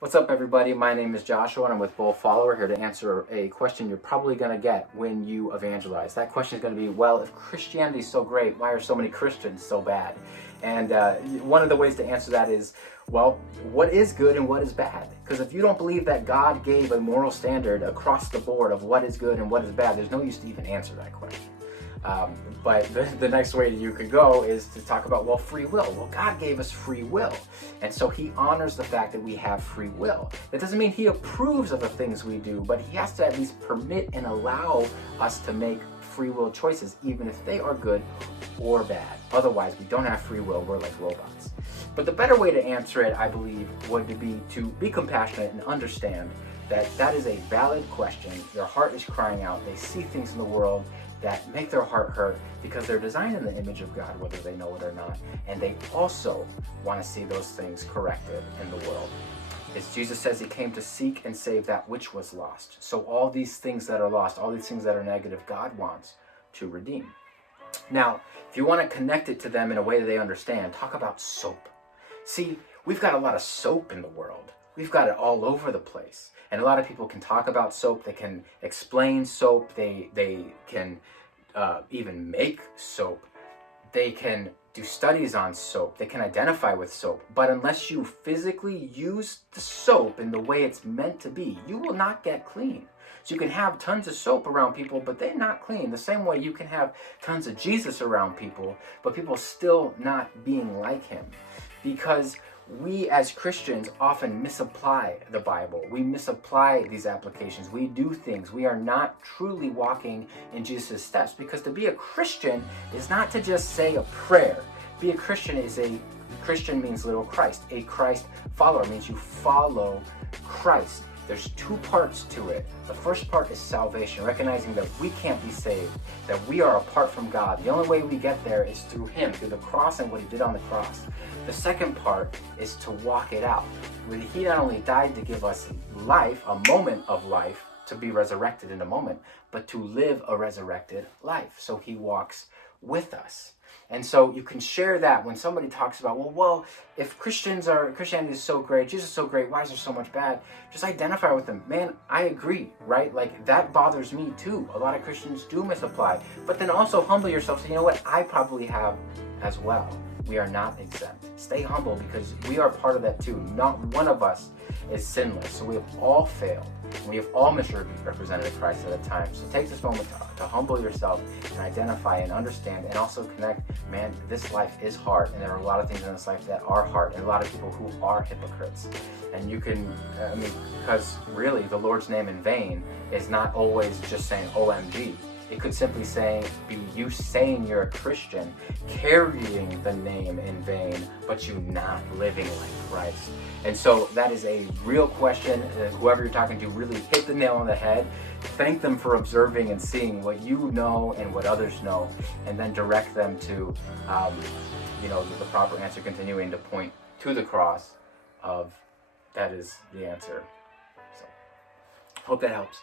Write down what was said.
What's up, everybody? My name is Joshua, and I'm with Bold Follower, here to answer a question you're probably going to get when you evangelize. That question is going to be, well, if Christianity is so great, why are so many Christians so bad? And one of the ways to answer that is, well, what is good and what is bad? Because if you don't believe that God gave a moral standard across the board of what is good and what is bad, there's no use to even answer that question. But the next way you could go is to talk about, well, free will. Well, God gave us free will. And so he honors the fact that we have free will. That doesn't mean he approves of the things we do, but he has to at least permit and allow us to make free will choices, even if they are good or bad. Otherwise, we don't have free will. We're like robots. But the better way to answer it, I believe, would be to be compassionate and understand that that is a valid question. Their heart is crying out. They see things in the world that make their heart hurt because they're designed in the image of God, whether they know it or not. And they also want to see those things corrected in the world. As Jesus says, he came to seek and save that which was lost. So all these things that are lost, all these things that are negative, God wants to redeem. Now, if you want to connect it to them in a way that they understand, talk about soap. See, we've got a lot of soap in the world. We've got it all over the place. And a lot of people can talk about soap. They can explain soap. They can even make soap. They can do studies on soap. They can identify with soap. But unless you physically use the soap in the way it's meant to be, you will not get clean. So you can have tons of soap around people, but they're not clean. The same way you can have tons of Jesus around people, but people still not being like him. Because we as Christians often misapply the Bible. We misapply these applications. We do things. We are not truly walking in Jesus' steps, because to be a Christian is not to just say a prayer. Be a Christian Christian means little Christ. A Christ follower means you follow Christ. There's two parts to it. The first part is salvation, recognizing that we can't be saved, that we are apart from God. The only way we get there is through him, through the cross and what he did on the cross. The second part is to walk it out. He not only died to give us life, a moment of life, to be resurrected in a moment, but to live a resurrected life. So he walks with us. And so you can share that when somebody talks about, well, if Christianity is so great, Jesus is so great, why is there so much bad? Just identify with them. Man, I agree, right? Like, that bothers me too. A lot of Christians do misapply. But then also humble yourself. So you know what? I probably have as well. We are not exempt. Stay humble, because we are part of that too. Not one of us is sinless. So we have all failed. We have all misrepresented Christ at a time. So take this moment to humble yourself and identify and understand, and also connect. Man, this life is hard, and there are a lot of things in this life that are hard, and a lot of people who are hypocrites. And you can, because really the Lord's name in vain is not always just saying OMG. It could simply be you saying you're a Christian, carrying the name in vain, but you not living like Christ. And so that is a real question. Whoever you're talking to, really hit the nail on the head. Thank them for observing and seeing what you know and what others know, and then direct them to the proper answer, continuing to point to the cross of that is the answer. So hope that helps.